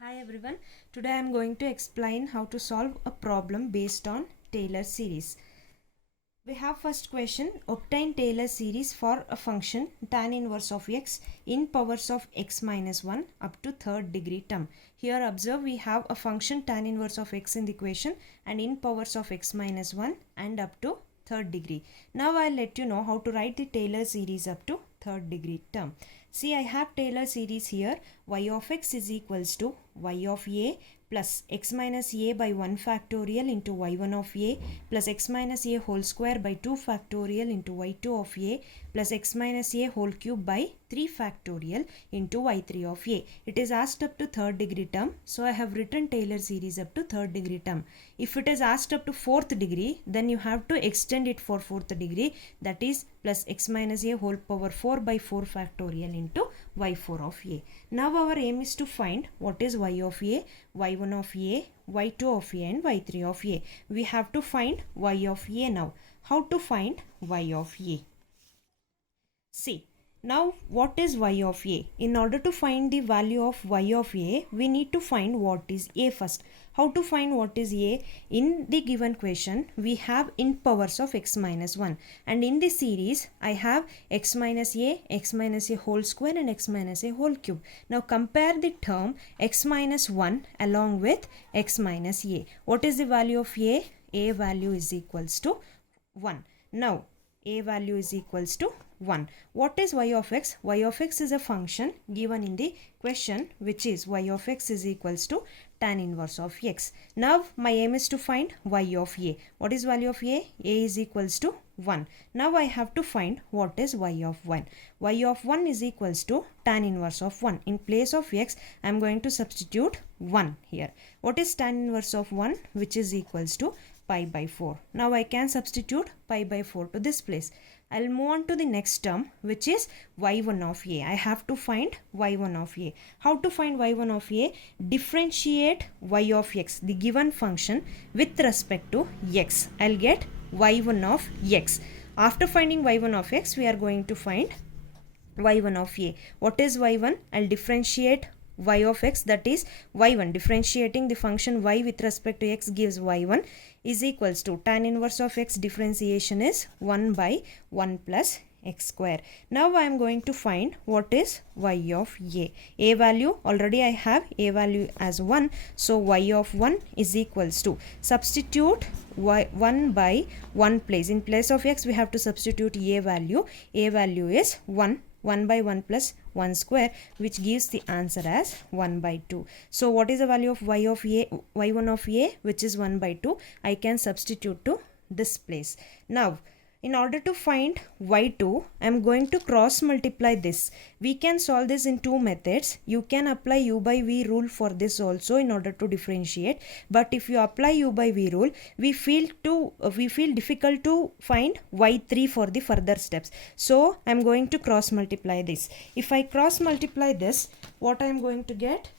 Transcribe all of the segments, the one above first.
Hi everyone, today I am going to explain how to solve a problem based on Taylor series. We have first question, obtain Taylor series for a function tan inverse of x in powers of x minus 1 up to third degree term. Here observe we have a function tan inverse of x in the equation and in powers of x minus 1 and up to third degree. Now I'll let you know how to write the Taylor series up to third degree term. See, I have Taylor series here. Y of x is equals to y of a plus x minus a by 1 factorial into y1 of a plus x minus a whole square by 2 factorial into y2 of a plus x minus a whole cube by 3 factorial into y3 of a. It is asked up to third degree term, so I have written Taylor series up to third degree term. If it is asked up to fourth degree, then you have to extend it for fourth degree, that is plus x minus a whole power 4 by 4 factorial into y4 of a. Now our aim is to find what is y of a, y1 of a, y2 of a and y3 of a. We have to find y of a now. How to find y of a? See, now what is y of a? In order to find the value of y of a, we need to find what is a first. How to find what is a? In the given question, we have in powers of x minus 1 and in the series, I have x minus a whole square and x minus a whole cube. Now compare the term x minus 1 along with x minus a. What is the value of a? A value is equals to 1. Now a value is equals to 1. What is y of x? Y of x is a function given in the question, which is y of x is equals to tan inverse of x. Now my aim is to find y of a. What is value of a? A is equals to 1. Now I have to find what is y of 1. Y of 1 is equals to tan inverse of 1. In place of x, I am going to substitute 1 here. What is tan inverse of 1? Which is equals to pi by 4. Now I can substitute pi by 4 to this place. I'll move on to the next term, which is y1 of a. I have to find y1 of a. How to find y1 of a? Differentiate y of x, the given function, with respect to x. I'll get y1 of x. After finding y1 of x, we are going to find y1 of a. What is y1? I'll differentiate y of x, that is y1. Differentiating the function y with respect to x gives y1 is equals to tan inverse of x differentiation is 1 by 1 plus x square. Now I am going to find what is y of a. A value, already I have a value as 1. So y of 1 is equals to, substitute y 1 by 1 place. In place of x we have to substitute a value. A value is 1. 1 by 1 plus 1 square, which gives the answer as 1 by 2. So what is the value of y of a, y1 of a, which is 1 by 2? I can substitute to this place. Now in order to find y2, I am going to cross multiply this. We can solve this in two methods. You can apply u by v rule for this also in order to differentiate. But if you apply u by v rule, we feel difficult to find y3 for the further steps. So I am going to cross multiply this. If I cross multiply this, what I am going to get?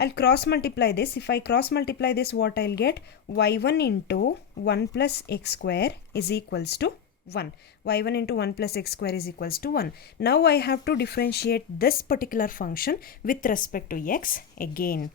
I'll cross multiply this. If I cross multiply this, what I'll get? y1 into 1 plus x square is equals to 1. y1 into 1 plus x square is equals to 1. Now I have to differentiate this particular function with respect to x again.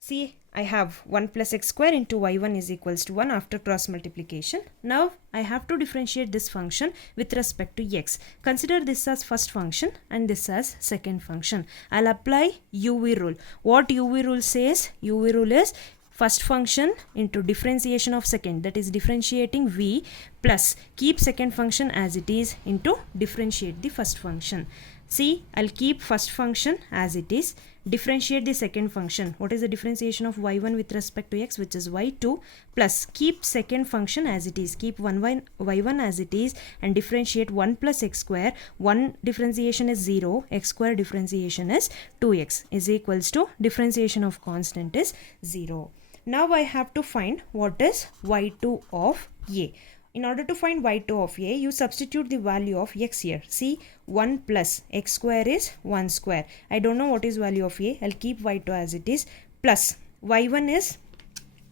See, I have 1 plus x square into y1 is equals to 1 after cross multiplication. Now I have to differentiate this function with respect to x. Consider this as first function and this as second function. I'll apply UV rule. What UV rule says? UV rule is first function into differentiation of second, that is differentiating v, plus keep second function as it is into differentiate the first function. See, I'll keep first function as it is, differentiate the second function. What is the differentiation of y1 with respect to x, which is y2, plus keep second function as it is, keep y1 as it is and differentiate 1 plus x square. 1 differentiation is 0, x square differentiation is 2x is equals to differentiation of constant is 0. Now I have to find what is y2 of a. In order to find y2 of a, you substitute the value of x here. See, 1 plus x square is 1 square. I don't know what is value of a. I'll keep y2 as it is, plus y1 is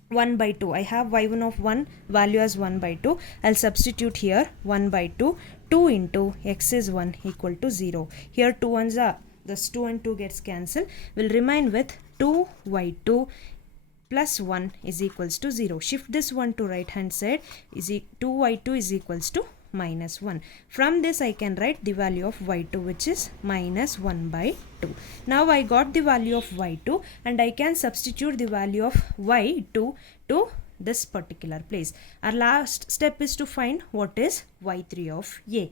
1 by 2. I have y1 of 1 value as 1 by 2. I'll substitute here 1 by 2. 2 into x is 1 equal to 0. Here 2 ones are this 2 and 2 gets cancelled, will remain with 2y2 plus 1 is equals to 0. Shift this 1 to right hand side, 2y2 is equals to minus 1. From this I can write the value of y2, which is minus 1 by 2. Now I got the value of y2 and I can substitute the value of y2 to this particular place. Our last step is to find what is y3 of a.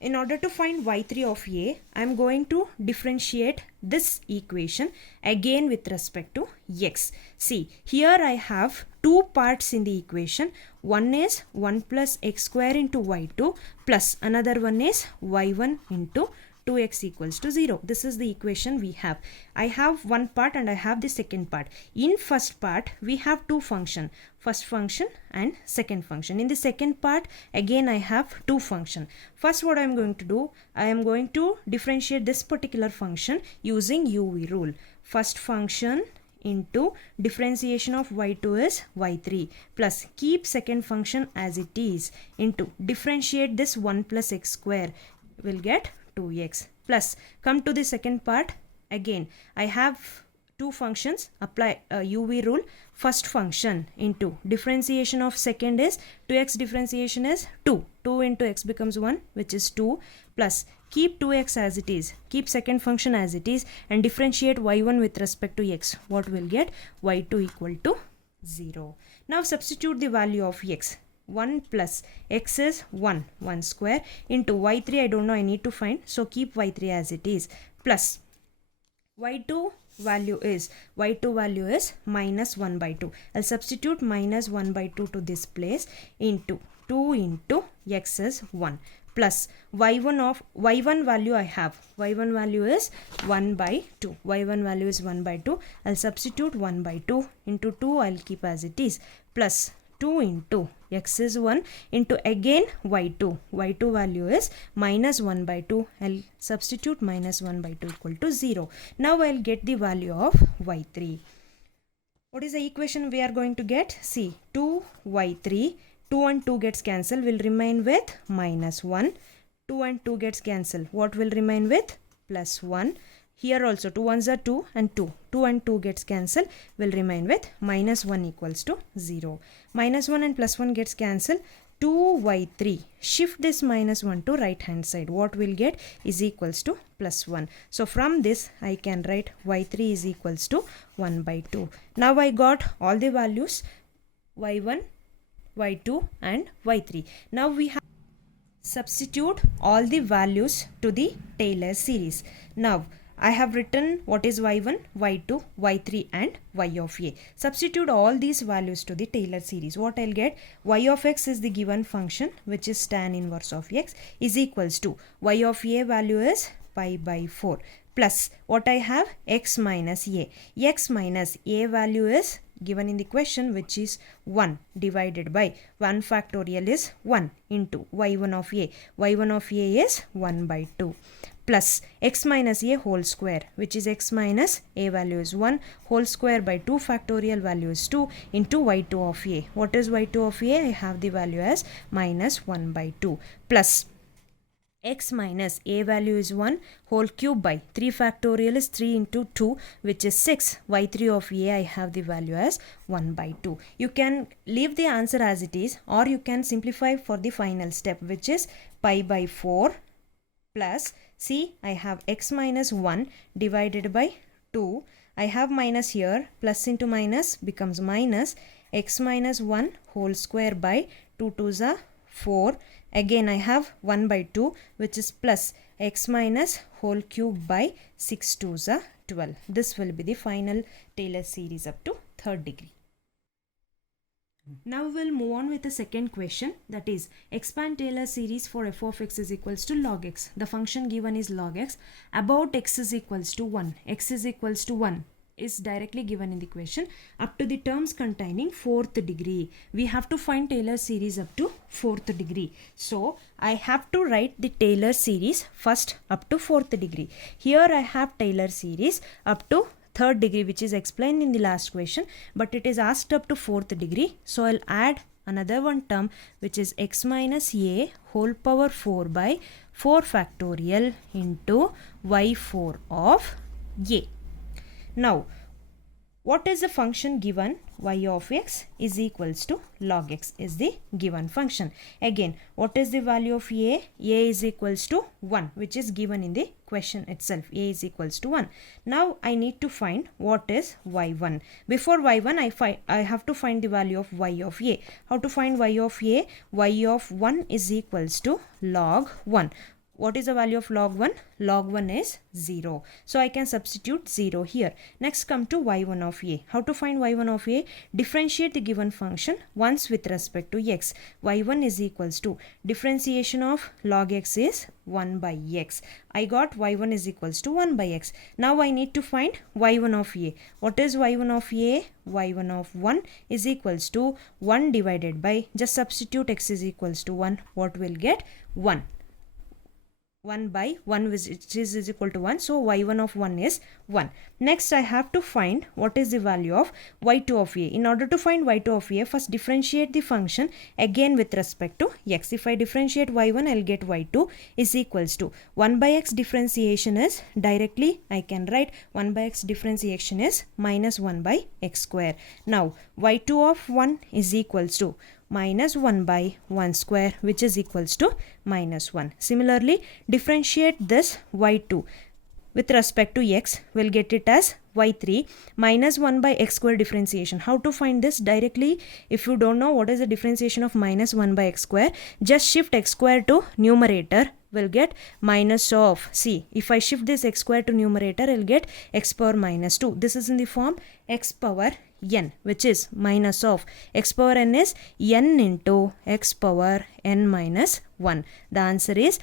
In order to find y3 of a, I am going to differentiate this equation again with respect to x. See, here I have two parts in the equation. One is 1 plus x square into y2 plus another one is y1 into 2x equals to 0. This is the equation we have. I have one part and I have the second part. In first part, we have two functions. First function and second function. In the second part, again I have two functions. First, what I am going to do, I am going to differentiate this particular function using UV rule. First function into differentiation of y2 is y3 plus keep second function as it is into differentiate this 1 plus x square, will get 2x plus come to the second part. Again I have two functions, apply UV rule. First function into differentiation of second is 2x, differentiation is 2 into x becomes 1, which is 2 plus keep 2x as it is, keep second function as it is and differentiate y1 with respect to x. What will get? y2 equal to 0. Now substitute the value of x. 1 plus x is 1 square into y3, I don't know, I need to find, so keep y3 as it is, plus y2 value is minus 1 by 2. I'll substitute minus 1 by 2 to this place into 2 into x is 1 plus y1 value I have, y1 value is 1 by 2. y1 value is 1 by 2. I'll substitute 1 by 2 into 2, I'll keep as it is, plus 2 into x is 1 into again y2 value is minus 1 by 2. I'll substitute minus 1 by 2 equal to 0. Now I'll get the value of y3. What is the equation we are going to get? See, 2y3, 2 and 2 gets cancelled, will remain with minus 1. 2 and 2 gets cancelled, what will remain with? Plus 1. Here also 2 ones are 2 and 2. 2 and 2 gets cancelled, will remain with minus 1 equals to 0. Minus 1 and plus 1 gets cancelled. 2y3. Shift this minus 1 to right hand side. What we'll get is equals to plus 1. So from this I can write y3 is equals to 1 by 2. Now I got all the values y1, y2 and y3. Now we have substitute all the values to the Taylor series. Now I have written what is y1, y2, y3 and y of a. Substitute all these values to the Taylor series. What I'll get? Y of x is the given function, which is tan inverse of x, is equals to y of a value is pi by 4 plus what I have? X minus a. X minus a value is given in the question, which is 1 divided by 1 factorial is 1 into y1 of a. y1 of a is 1 by 2 plus x minus a whole square, which is x minus a value is 1 whole square by 2 factorial value is 2 into y2 of a. What is y2 of a? I have the value as minus 1 by 2 plus x minus a value is 1 whole cube by 3 factorial is 3 into 2, which is 6. y3 of a I have the value as 1 by 2. You can leave the answer as it is, or you can simplify for the final step, which is pi by 4 plus, see, I have x minus 1 divided by 2. I have minus here, plus into minus becomes minus x minus 1 whole square by 2 2s are 4. Again I have 1 by 2, which is plus x minus whole cube by 6 2s are 12. This will be the final Taylor series up to third degree. Now we'll move on with the second question, that is expand Taylor series for f of x is equals to log x. The function given is log x. About x is equals to 1. X is equals to 1 is directly given in the question up to the terms containing fourth degree. We have to find Taylor series up to fourth degree. So I have to write the Taylor series first up to fourth degree. Here I have Taylor series up to third degree, which is explained in the last question, but it is asked up to fourth degree. So I'll add another one term, which is x minus a whole power 4 by 4 factorial into y4 of a. Now, what is the function given? Y of x is equals to log x is the given function. Again, what is the value of a? A is equals to 1, which is given in the question itself. A is equals to 1. Now I need to find what is y1. Before y1, I have to find the value of y of a. How to find y of a? Y of 1 is equals to log 1. What is the value of log 1? Log 1 is 0. So I can substitute 0 here. Next come to y1 of a. How to find y1 of a? Differentiate the given function once with respect to x. y1 is equals to differentiation of log x is 1 by x. I got y1 is equals to 1 by x. Now I need to find y1 of a. What is y1 of a? y1 of 1 is equals to 1 divided by, just substitute x is equals to 1. What will get? 1. 1 by 1 which is equal to 1. So y1 of 1 is 1. Next I have to find what is the value of y2 of a. In order to find y2 of a, first differentiate the function again with respect to x. If I differentiate y1, I'll get y2 is equals to 1 by x differentiation is directly I can write 1 by x differentiation is minus 1 by x square. Now y2 of 1 is equals to minus 1 by 1 square, which is equals to minus 1. Similarly, differentiate this y2 with respect to x, we'll get it as y3 minus 1 by x square differentiation. How to find this? Directly, if you don't know what is the differentiation of minus 1 by x square, just shift x square to numerator, will get minus of, see, if I shift this x square to numerator, I'll get x power minus 2. This is in the form x power n, which is minus of x power n is n into x power n minus 1. The answer is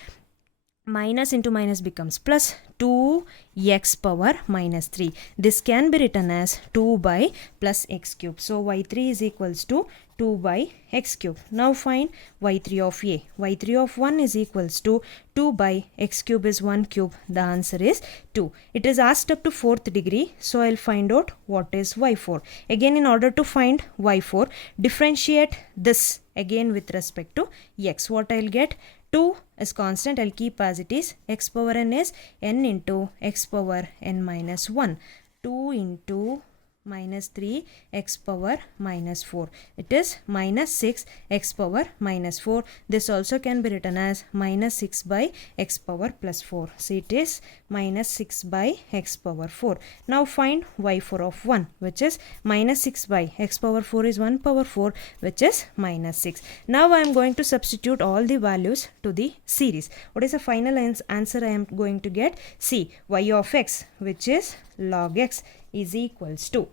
minus into minus becomes plus 2x power minus 3. This can be written as 2 by plus x cube. So y3 is equals to 2 by x cube. Now find y3 of a. y3 of 1 is equals to 2 by x cube is 1 cube. The answer is 2. It is asked up to 4th degree. So I'll find out what is y4. Again, in order to find y4, differentiate this again with respect to x. What I'll get? 2 is constant, I'll keep as it is. X power n is n into x power n minus 1. 2 into minus 3 x power minus 4. It is minus 6 x power minus 4. This also can be written as minus 6 by x power plus 4. So it is minus 6 by x power 4. Now find y4 of 1, which is minus 6 by x power 4 is 1 power 4, which is minus 6. Now I am going to substitute all the values to the series. What is the final answer I am going to get? See, y of x, which is log x, is equals to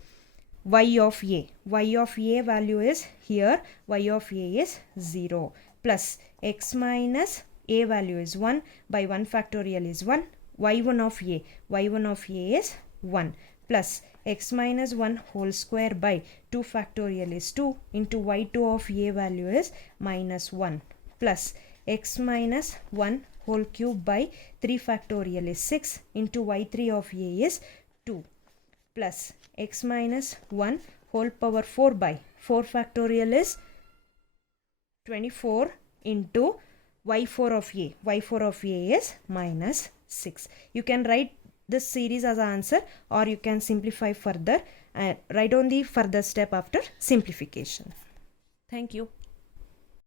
y of a. Y of a value is here, y of a is 0 plus x minus a value is 1 by 1 factorial is 1. y1 of a. y1 of a is 1 plus x minus 1 whole square by 2 factorial is 2 into y2 of a value is minus 1 plus x minus 1 whole cube by 3 factorial is 6 into y3 of a is 2 plus x minus 1 whole power 4 by 4 factorial is 24 into y4 of a. y4 of a is minus 6. You can write this series as an answer, or you can simplify further and write on the further step after simplification. Thank you.